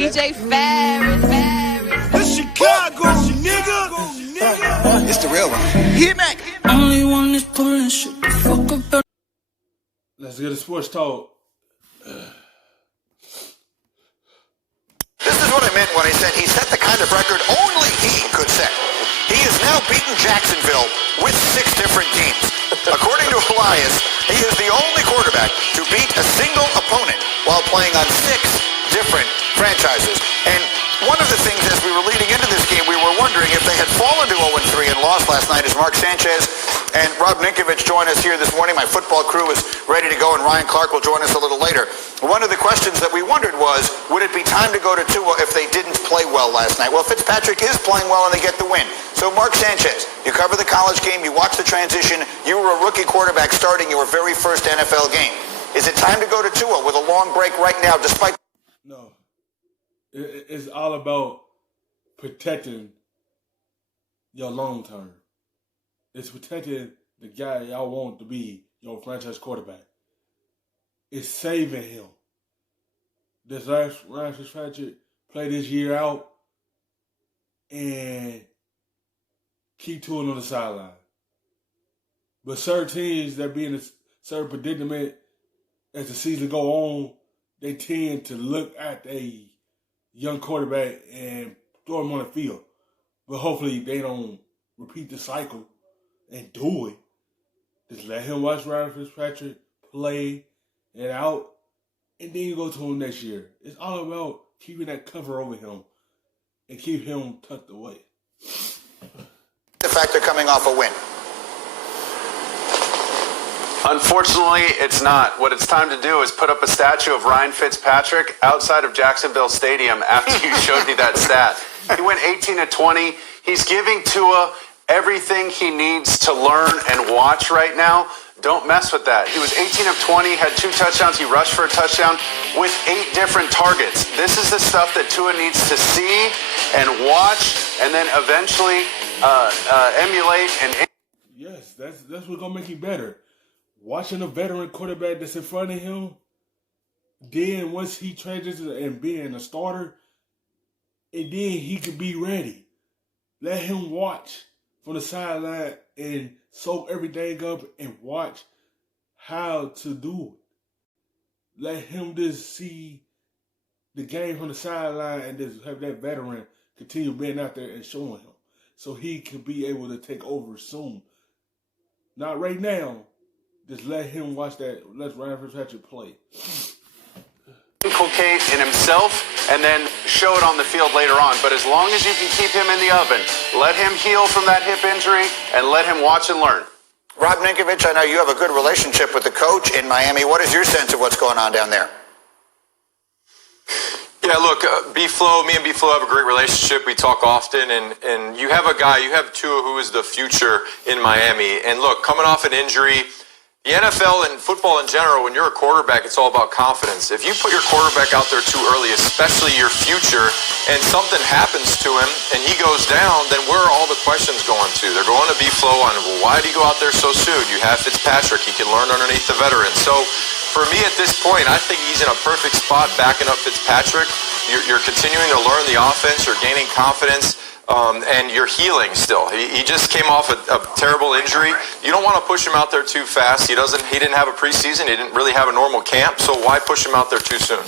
DJ Ferris. The Chicago, nigga. It's the real one. Hit me. Only one is pulling shit the fuck up. Let's get a sports talk. This is what I meant when I said he set the kind of record only he could set. He has now beaten Jacksonville with 6 different teams. According to Elias, he is the only quarterback to beat a single opponent while playing on 6 different franchises. And one of the things as we were leading into this game, we were wondering if they had fallen to 0-3 and lost last night as Mark Sanchez and Rob Ninkovich join us here this morning. My football crew is ready to go, and Ryan Clark will join us a little later. One of the questions that we wondered was, would it be time to go to Tua if they didn't play well last night? Well, Fitzpatrick is playing well, and they get the win. So, Mark Sanchez, you cover the college game, you watch the transition. You were a rookie quarterback starting your very first NFL game. Is it time to go to Tua with a long break right now, despite... No. It's all about protecting your long term. It's protecting the guy y'all want to be your franchise quarterback. It's saving him. This last Ryan Fitzpatrick play this year out and keep Tua on the sideline. But certain teams that be in a certain predicament as the season go on, they tend to look at a young quarterback and throw him on the field. But hopefully they don't repeat the cycle and do it. Just let him watch Ryan Fitzpatrick play it out, and then you go to him next year. It's all about keeping that cover over him and keep him tucked away. The fact they're coming off a win. Unfortunately, it's not. What it's time to do is put up a statue of Ryan Fitzpatrick outside of Jacksonville Stadium after you showed me that stat. He went 18-20. He's giving Tua everything he needs to learn and watch right now. Don't mess with that. He was 18 of 20, had 2 touchdowns. He rushed for a touchdown with 8 different targets. This is the stuff that Tua needs to see and watch and then eventually emulate. And Yes, that's what's going to make him better. Watching a veteran quarterback that's in front of him, then once he transitions and being a starter, and then he can be ready. Let him watch from the sideline and soak everything up and watch how to do it. Let him just see the game from the sideline and just have that veteran continue being out there and showing him so he can be able to take over soon. Not right now. Just let him watch that. Let Ryan Fitzpatrick play. inculcate in himself and then show it on the field later on. But as long as you can keep him in the oven, let him heal from that hip injury and let him watch and learn. Rob Ninkovich, I know you have a good relationship with the coach in Miami. What is your sense of what's going on down there? Yeah, look, me and B-Flow have a great relationship. We talk often, and you have a guy, you have Tua, who is the future in Miami. And look, coming off an injury, the NFL and football in general, when you're a quarterback, it's all about confidence. If you put your quarterback out there too early, especially your future, and something happens to him and he goes down, then where are all the questions going to? They're going to B-Flow on, well, why did he go out there so soon? You have Fitzpatrick. He can learn underneath the veterans. So for me at this point, I think he's in a perfect spot backing up Fitzpatrick. You're continuing to learn the offense. You're gaining confidence. And you're healing still. He just came off a terrible injury. You don't want to push him out there too fast. He didn't have a preseason. He didn't really have a normal camp. So why push him out there too soon?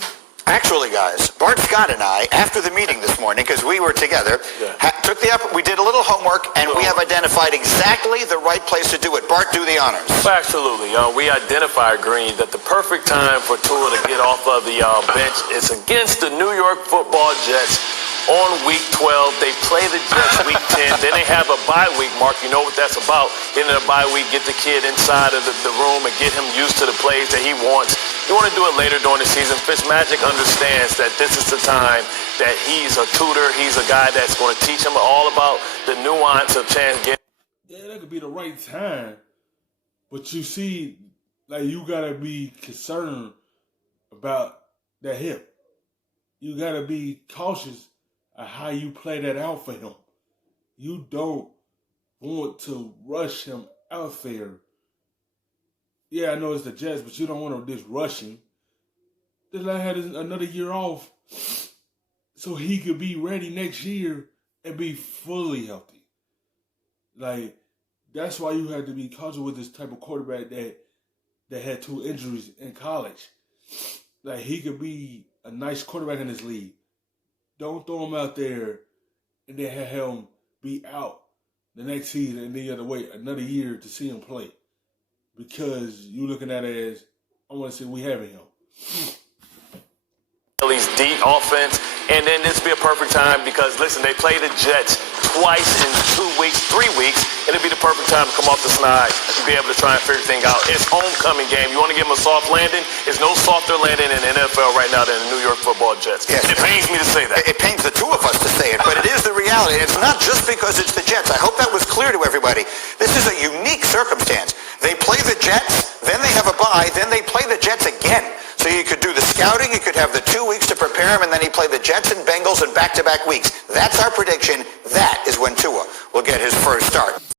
Actually, guys, Bart Scott and I, after the meeting this morning, because we were together, we did a little homework, and we have identified exactly the right place to do it. Bart, do the honors. Well, absolutely. We identified, Green, that the perfect time for Tua to get off of the bench is against the New York Football Jets. On week 12, they play the Jets week 10. Then they have a bye week, Mark. You know what that's about. In a bye week, get the kid inside of the room and get him used to the plays that he wants. You want to do it later during the season. Fitzmagic understands that this is the time that he's a tutor. He's a guy that's going to teach him all about the nuance of chance getting. Yeah, that could be the right time. But you see, like, you got to be concerned about that hip. You got to be cautious of how you play that out for him. You don't want to rush him out there. Yeah, I know it's the Jets, but you don't want to just rush him. Just let him have another year off so he could be ready next year and be fully healthy. Like, that's why you have to be cautious with this type of quarterback that had 2 injuries in college. Like, he could be a nice quarterback in this league. Don't throw him out there and then have him be out the next season and then you have to wait another year to see him play. Because you looking at it as, I want to say we having him. Philly's deep offense, and then this would be a perfect time because, listen, they play the Jets twice in 2 weeks, 3 weeks, and it'd be the perfect time to come off the snide and be able to try and figure things out. It's homecoming game. You want to give them a soft landing? There's no softer landing in the NFL right now than the New York Football Jets. Yes. It pains me to say that. It pains the two of us to say it, but it is the reality. It's not just because it's the Jets. I hope that was clear to everybody. This is a unique circumstance. They play the Jets, then they have a bye, then they play the Jets again. So you could do the scouting, you could have the 2 weeks to prepare him, and then he play the Jets and Bengals in back-to-back weeks. That's our prediction. That is when Tua will get his first start.